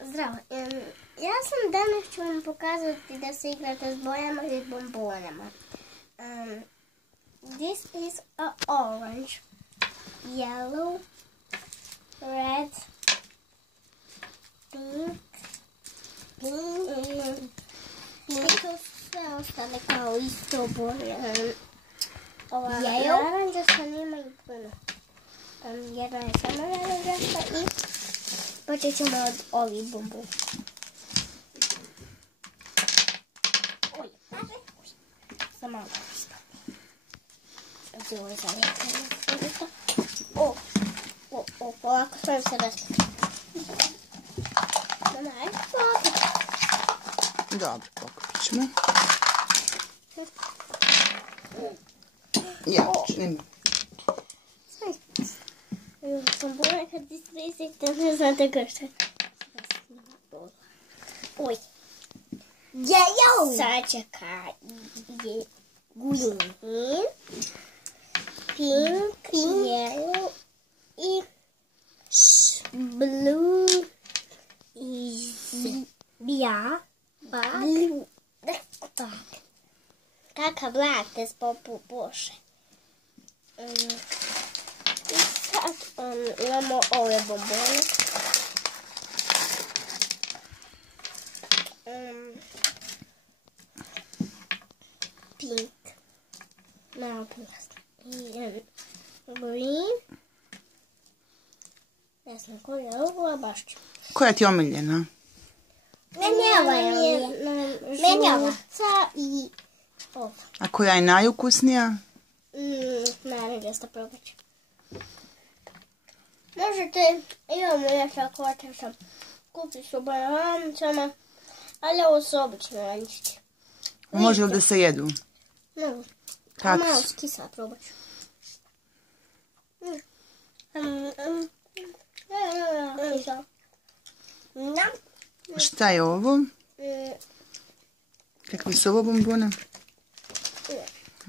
Zdravo. Ja sam danas ću vam pokazati da se igrate s bojama i bombonama. This is a orange, yellow, red, pink, i to sve ostane kao isto boje. Ova naranđasta nema i puno. Jedna je samo naranđasta i počet ćemo od ovih bombona. Oj, sam malo isto. Ovo je zalijekano. Polako sam se raspraviti. Dobro, pokupit ćemo. Ja, činim. Bombone kad isprisite, ne znate kako. Oj. Sačekaj. Green, pink, yellow i blue i blue. Kakav black, to je poput Bože. I sad imamo ove bombone. Pink. Malo plasno. I green. Ne znam koja je ovo, baš ću. Koja ti je omiljena? Meni je ova. I ova. A koja je najukusnija? Naranđasta probat ću. Možete, imamo još ako hoćeš kupiti su bananicama, ali ovo su obične narančiće. Može li da se jedu? Mogu. Kako Malo su? s kisa probat ću. Šta je ovo? Kakvi su ovo bombone?